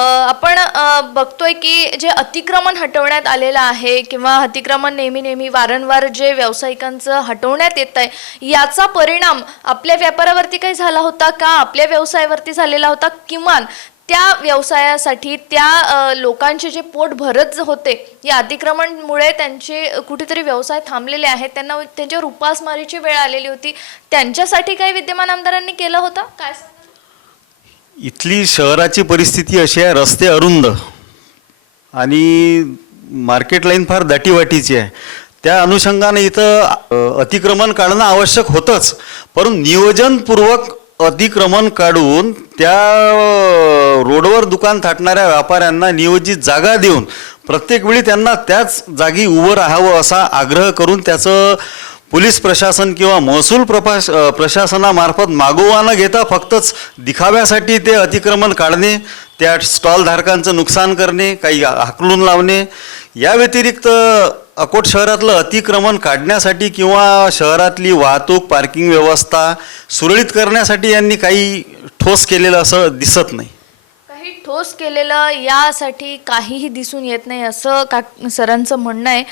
आपण बघतोय की जे अतिक्रमण हटवण्यात आलेलं आहे किंवा अतिक्रमण नेहमी नेहमी वारंवार जे व्यावसायिकांचं हटवण्यात येत आहे याचा परिणाम आपल्या व्यापारावरती काही झाला होता का? आपल्या व्यवसायावरती झालेला होता? किमान त्या व्यवसायासाठी त्या लोकांचे जे पोट भरत होते या अतिक्रमणमुळे त्यांचे कुठेतरी व्यवसाय थांबलेले आहेत. त्यांना त्यांच्यावर उपासमारीची वेळ आलेली होती. त्यांच्यासाठी काही विद्यमान आमदारांनी केलं होतं? काय इथली शहराची परिस्थिती अशी आहे रस्ते अरुंद. आणि मार्केट लाईन फार दाटीवाटीची आहे. त्या अनुषंगाने इथं अतिक्रमण काढणं आवश्यक होतंच. परंतु नियोजनपूर्वक अतिक्रमण काढून त्या रोडवर दुकान थाटणाऱ्या व्यापाऱ्यांना नियोजित जागा देऊन प्रत्येक वेळी त्यांना त्याच जागी उभं राहावं असा आग्रह करून त्याचं पोलीस प्रशासन किंवा महसूल प्रपाश प्रशासनामार्फत मागोवा न घेता फक्तच दिखाव्यासाठी ते अतिक्रमण काढणे त्या स्टॉलधारकांचं नुकसान करणे काही हाकलून लावणे या व्यतिरिक्त अकोट शहरातलं अतिक्रमण काढण्यासाठी किंवा शहरातली वाहतूक पार्किंग व्यवस्था सुरळीत करण्यासाठी यांनी काही ठोस केलेलं असं दिसत नाही. काही ठोस केलेलं यासाठी काहीही दिसून येत नाही असं का सरांचं म्हणणं आहे.